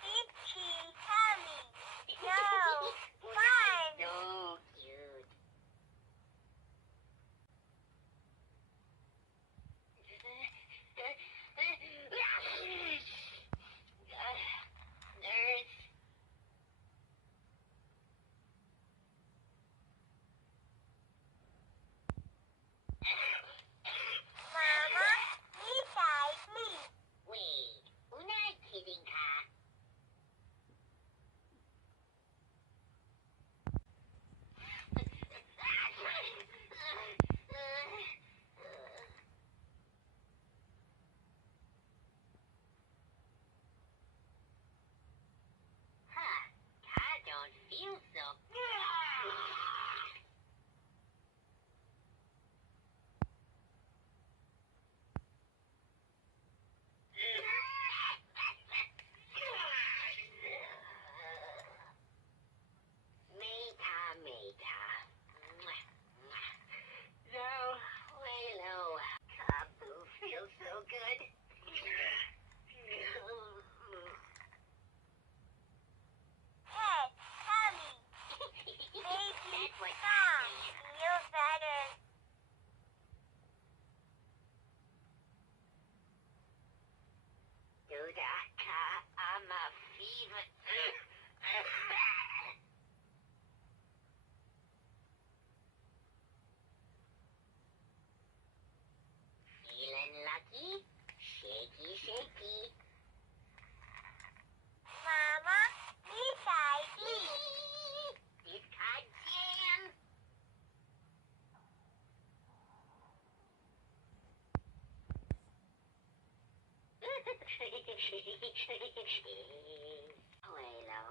Itchy tummy. No, fun. So cute. Nurse. Mama, beside me. Wait, unay kidding ka? Huh, I don't feel so. Meta. No, Lalo. Kabu feels so good. Head, tummy. Baby, That's what Tom, feel better. Dudaka, I'm a fever. Feeling lucky? Shaky, shaky. Mama, beside me. This card jam. Lalo.